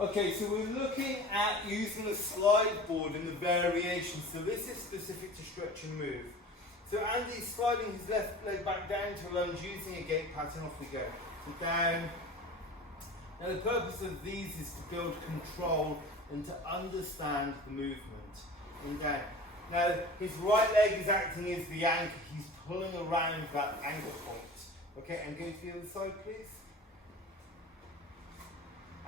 Okay, so we're looking at using a slide board in the variation. So this is specific to stretch and move. So Andy's sliding his left leg back down to lunge using a gait pattern. Off we go. So down. Now the purpose of these is to build control and to understand the movement. And down. Now his right leg is acting as the anchor. He's pulling around that anchor point. Okay, and go to the other side, please.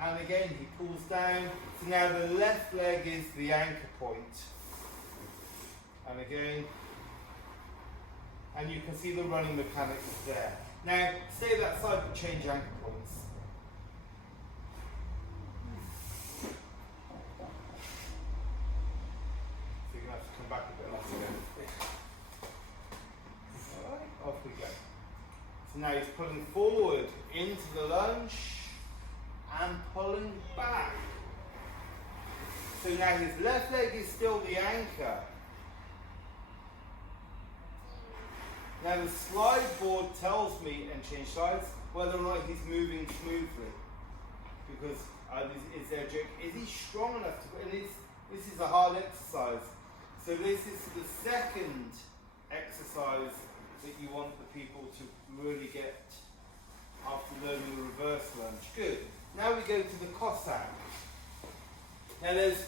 And again, he pulls down. So now the left leg is the anchor point. And again, and you can see the running mechanics there. Now, stay that side but change anchor points. So you're going to have to come back a bit off again. Alright, off we go. So now he's pulling forward into the lunge and pulling back. So now his left leg is still the anchor. Now the slide board tells me, and change sides, whether or not he's moving smoothly. Because is there a joke? Is he strong enough to? And this is a hard exercise. So this is the second exercise that you want the people to really get after learning the reverse lunge. Good. Now we go to the Cossack. Now there's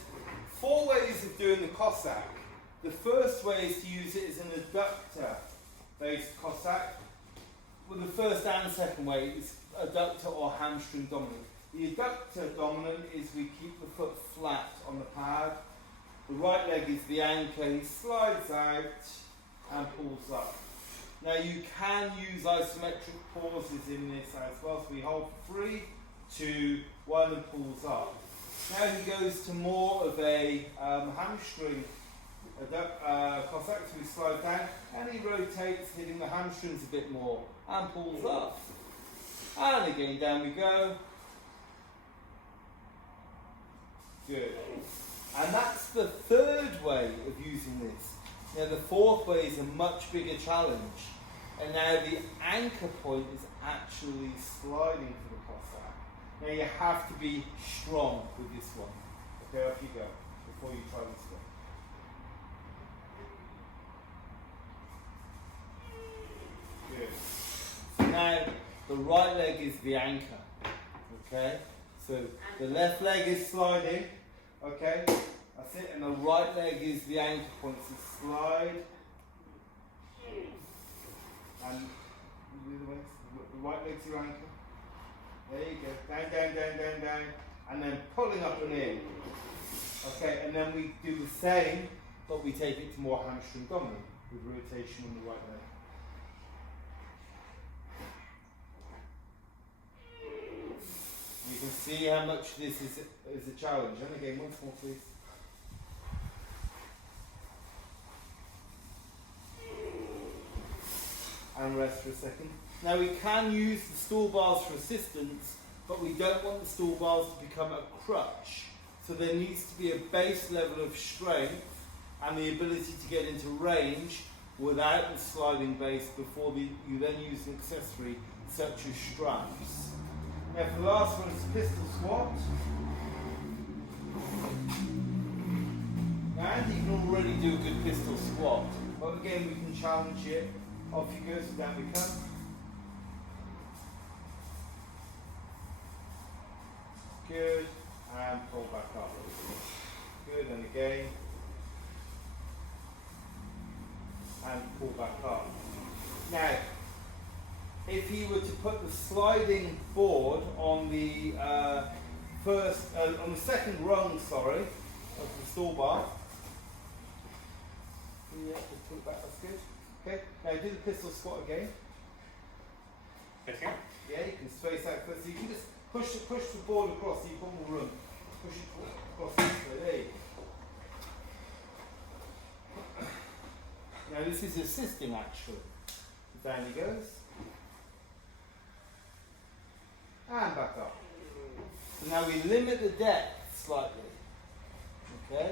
4 ways of doing the Cossack. The first way is to use it as an adductor-based Cossack. Well, the first and second way is adductor or hamstring dominant. The adductor dominant is we keep the foot flat on the pad. The right leg is the anchor. He slides out and pulls up. Now you can use isometric pauses in this as well. So we hold 3, 2, 1 and pulls up. Now he goes to more of a hamstring Cossack, so we slide down and he rotates, hitting the hamstrings a bit more and pulls up. And again, down we go. Good. And that's the third way of using this. Now the fourth way is a much bigger challenge. And now the anchor point is actually sliding for the Cossack. Now you have to be strong with this one. Okay, off you go, before you try this one. Good. So now the right leg is the anchor. Okay? So the left leg is sliding. Okay? That's it. And the right leg is the anchor point. So slide. And the right leg's your anchor. There you go. Down, down, down, down, down. And then pulling up and in. Okay, and then we do the same, but we take it to more hamstring dominant with rotation on the right leg. You can see how much this is a challenge. And again, once more, please. And rest for a second. Now we can use the stool bars for assistance, but we don't want the stool bars to become a crutch. So there needs to be a base level of strength and the ability to get into range without the sliding base before you then use an accessory such as straps. Now for the last one, it's pistol squat. Now Andy can already do a good pistol squat, but again we can challenge it. Off you go, so down we come. Good, and pull back up. Good, and again. And pull back up. Now, if he were to put the sliding board on the on the second rung, of the stool bar. Yeah, just pull it back, that's good. Okay, now do the pistol squat again. Yes, yeah. Yeah, you can space out first. So you can just push the board across so you've got more room. Push it across this way. There you go. Now this is assisting actually. Down he goes. And back up. So now we limit the depth slightly. Okay?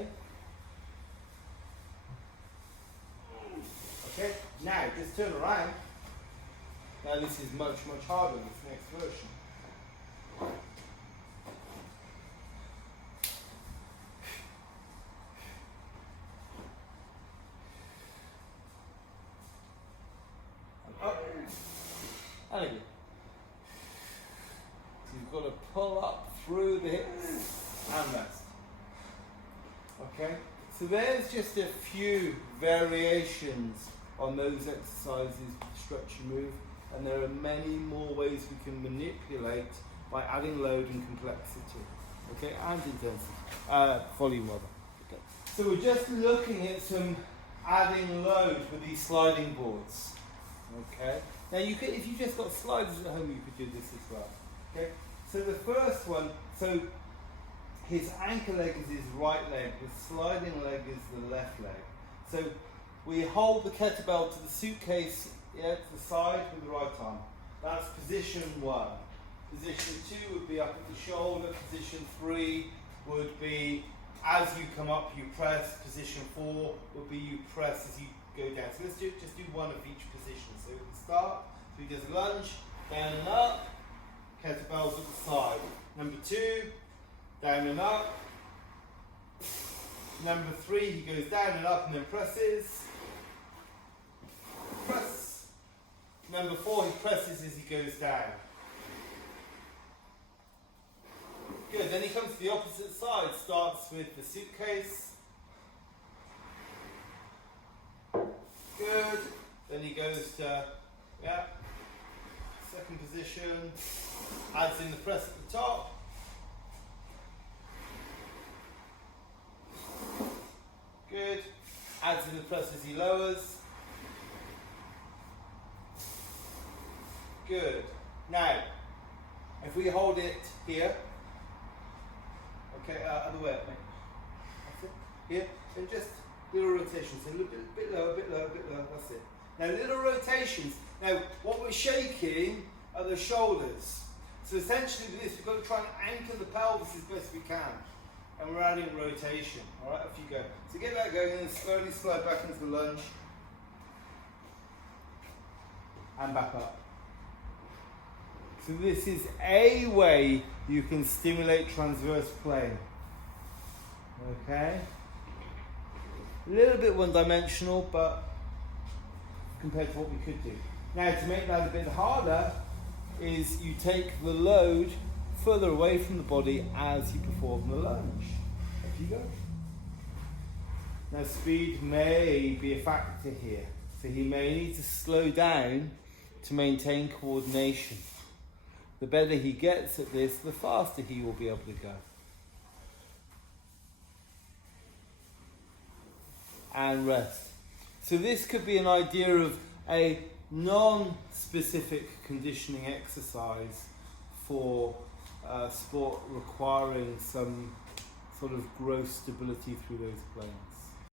Okay, now just turn around. Now this is much, much harder, this next version. And again. So you've got to pull up through the hips and rest. Okay? So there's just a few variations on those exercises with stretch and move, and there are many more ways we can manipulate by adding load and complexity. Okay, and intensity. Volume rather. Okay. So we're just looking at some adding load with these sliding boards. Okay. Now you could, if you just got sliders at home, you could do this as well. Okay. So the first one, so his anchor leg is his right leg, the sliding leg is the left leg. So we hold the kettlebell to the suitcase, to the side with the right arm. That's position 1. Position 2 would be up at the shoulder. Position 3 would be as you come up, you press. Position 4 would be you press as you go down. So let's just do one of each position. So we can start. So he does a lunge, down and up. Kettlebells at the side. Number 2, down and up. Number 3, he goes down and up and then presses. Press. Number 4, he presses as he goes down. Good, then he comes to the opposite side, starts with the suitcase. Good, then he goes to, second position, adds in the press at the top. Good, adds in the press as he lowers. Good, now, if we hold it here, okay, other way, mate. That's it. Here, and just little rotations. So a little bit lower, bit lower, bit lower. That's it. Now little rotations. Now what we're shaking are the shoulders. So essentially with this, we've got to try and anchor the pelvis as best we can. And we're adding rotation. Alright, off you go. So get that going and then slowly slide back into the lunge. And back up. So this is a way you can stimulate transverse plane. Okay? A little bit one-dimensional, but compared to what we could do. Now, to make that a bit harder, is you take the load further away from the body as you perform the lunge. Off you go. Now, speed may be a factor here. So he may need to slow down to maintain coordination. The better he gets at this, the faster he will be able to go. And rest. So this could be an idea of a non-specific conditioning exercise for sport requiring some sort of gross stability through those planes.